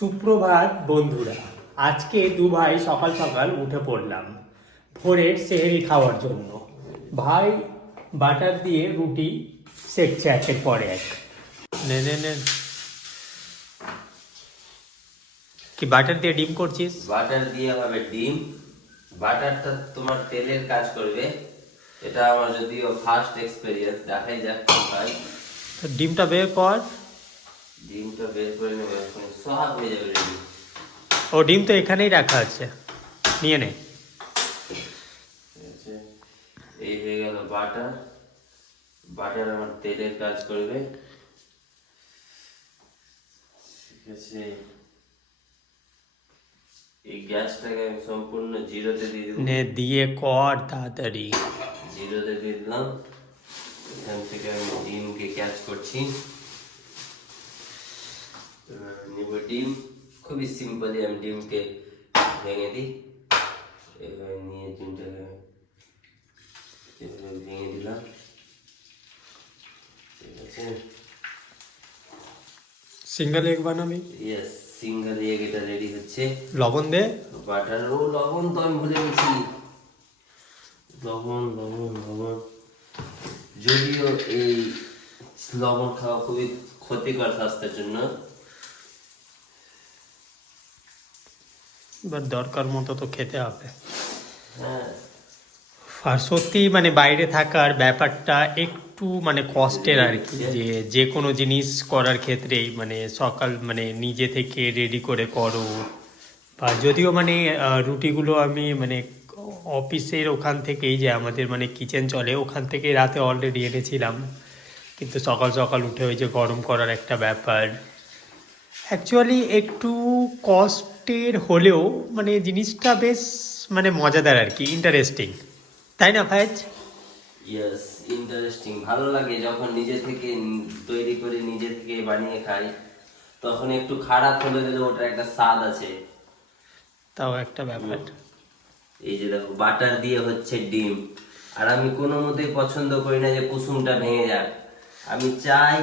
সুপ্রভাত বন্ধুরা। আজকে দু ভাই সকাল সকাল উঠে পড়লাম ভোরের সেহরি খাওয়ার জন্য। ভাই বাটার দিয়ে রুটি সেকছে একের পর এক। নে নে নে, কি বাটার দিয়ে ডিম করছিস? বাটার দিয়ে হবে ডিম। বাটারটা তোমার তেলের কাজ করবে। এটা আমার যদিও ফার্স্ট এক্সপেরিয়েন্স, দেখাই যাক কি হয়। তো ডিমটা বের কর। ডিমটা বের করে নেবে, এখন সোহাগ হয়ে যাবে রেডি। ও ডিম তো এখানেই রাখা আছে, নিয়ে নে। ঠিক আছে, এই হয়ে গেল বাটার। বাটার আমার তেলের কাজ করবে। ঠিক আছে, এই গ্যাসটাকে আমি সম্পূর্ণ জিরোতে দিয়ে দেবো। নে দিয়ে কর তাড়াতাড়ি। জিরোতে দিয়ে দিলাম। এখান থেকে আমি ডিমকে ক্যাচ করছি। নিব ডিম, খুবই সিম্পলি আমি ডিমকে ভেঙে দিই। এভাবে নিয়ে ডিমটাকে এভাবে ভেঙে দিলাম। ঠিক আছে, সিঙ্গেল এগ বানাবি? ইয়েস, সিঙ্গেল এগ এটা রেডি হচ্ছে। লবণ দে। বাটার, ও লবণ তো আমি ভুলে গেছি। লবণ লবণ লবণ, যদিও এই লবণ খাওয়া খুবই ক্ষতিকর স্বাস্থ্যের জন্য। এবার দরকার মতো তো খেতে হবে। হ্যাঁ, আর সত্যি মানে বাইরে থাকার ব্যাপারটা একটু মানে কষ্টের আর কি, যে যে কোনো জিনিস করার ক্ষেত্রেই মানে সকাল মানে নিজে থেকে রেডি করে করো। বা যদিও মানে রুটিগুলো আমি মানে অফিসের ওখান থেকেই, যে আমাদের মানে কিচেন চলে ওখান থেকে রাতে অলরেডি এনেছিলাম, কিন্তু সকাল সকাল উঠে ওই যে গরম করার একটা ব্যাপার অ্যাকচুয়ালি একটু কষ্টের হলেও মানে জিনিসটা বেশ মানে মজাদার আর কি, ইন্টারেস্টিং, তাই না ফায়েজ? Yes, interesting. ভালো লাগে যখন নিজে থেকে তৈরি করে নিজে থেকে বানিয়ে খাই। তখন একটু খারাপ হলে দিলে ওটার একটা স্বাদ আছে। তাও একটা ব্যাপার। এই যে দেখো, বাটার দিয়ে হচ্ছে ডিম। আর আমি কোনো মতেই পছন্দ করি না যে কুসুমটা ভেঙে যাক। আমি চাই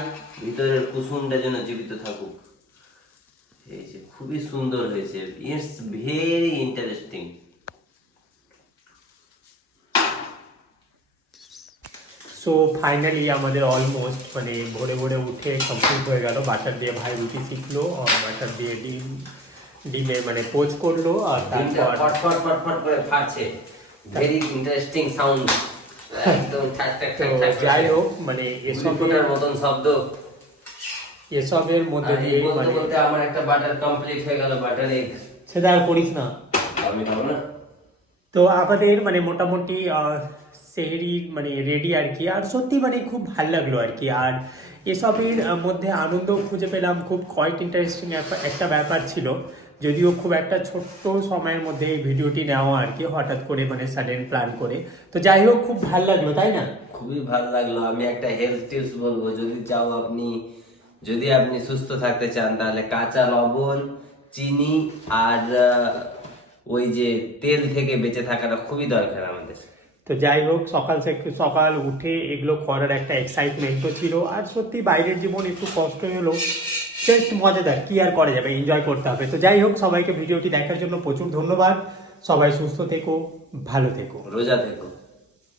ভিতরের কুসুমটা যেন জীবিত থাকুক। এই যে খুবই সুন্দর হয়েছে, it's very interesting. So finally আমাদের অলমোস্ট মানে ভোরে ভোরে উঠে কমপ্লিট হয়ে গেল। বাটার দিয়ে ভাই রুটি শিখলো, আর বাটার দিয়ে ডিমে মানে পোচ করলো, আর ডিমটা তারপর ফটফট ফটফট করে ফাটছে। ভেরি ইন্টারেস্টিং সাউন্ড, একদম ঠাক ঠাক তো ঠাক ঠাক। যাই হোক মানে এসবের মতন শব্দ। এসবের মধ্যে আর এই দিয়ে বলতে মানে বলতে আমার একটা বাটার কমপ্লিট হয়ে গেল, বাটার এগ। সেটা আর করিস না। আমি খাবো না। তো আমাদের মানে মোটামুটি সেহরি মানে রেডি আর কি। আর সত্যি মানে খুব ভালো লাগলো আর কি। আর এসবের মধ্যে আনন্দ খুঁজে পেলাম, খুব কোয়াইট ইন্টারেস্টিং একটা ব্যাপার ছিল। যদিও খুব একটা ছোট্ট সময়ের মধ্যে এই ভিডিওটি নেওয়া আর কি, হঠাৎ করে মানে সাডেন প্ল্যান করে। তো যাই হোক, খুব ভালো লাগলো, তাই না? খুবই ভালো লাগলো। আমি একটা হেলথ টিপস বলবো, যদি আপনি সুস্থ থাকতে চান, তাহলে কাঁচা লবণ, চিনি আর ওই যে তেল থেকে বেঁচে থাকাটা খুবই দরকার আমাদের। তো যাই হোক, সকাল থেকে সকাল উঠে এগুলো করার একটা এক্সাইটমেন্টও ছিল। আর সত্যি বাইরের জীবন একটু কষ্ট হলো, জাস্ট মজাদার, কি আর করা যাবে, এনজয় করতে হবে। তো যাই হোক, সবাইকে ভিডিওটি দেখার জন্য প্রচুর ধন্যবাদ। সবাই সুস্থ থেকো, ভালো থেকো, রোজা থেকো।